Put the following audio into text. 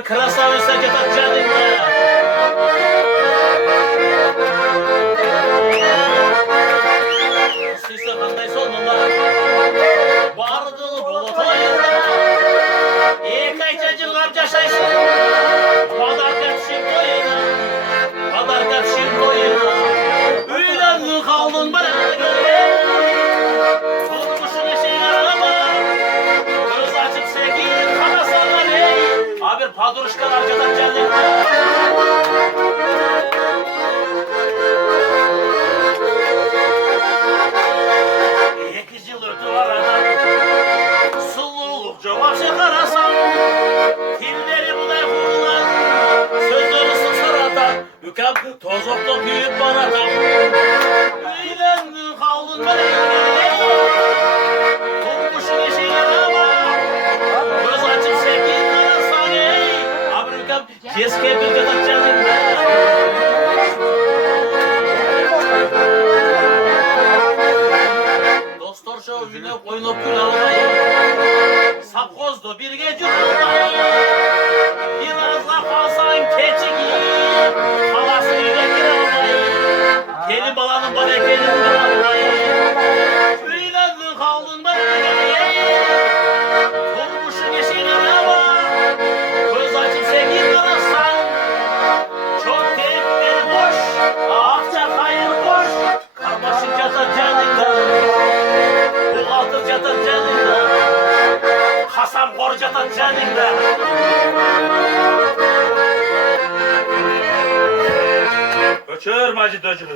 bir krasavitsa jatat janingda. Siz qanday sonunda bardığını bulup oyunda. Ekayca yıllar yaşaysın. Badarka tüşüp koyuna. Badarka tüşüp koyuna. Üylendin kaldın bana göre. Tutmuşun eşeğin arama. Göz açıp sekin kanasanlar ey. Abi paduruşkalar jatat janingda. 8 yıl ötü aradan sululuk cevapça karasam tilleri bunay kurulan sözleri sıksaratan ükem tozokta büyük banatam üylendin kaldın böyle tutmuşun eşeğin arama göz açıp sekin karasan ey abi ükem keske bir jatat janingda. Dostlar oyuna oynop gül almayı Sapkozda bir gece almayı Birazla kalsan keçi giyip Halasını yürekir almayı Gelin balanın bana gelin almayı Üylendin kaldın bana gelin Olmuşun eşeğin araba Göz açıp sevgin kalasan Çok keyifleri boş Akça hayır boş Karmaşık jatat janingda Altın jatat janingda Kasam kor jatat janingda Öçür macit öçür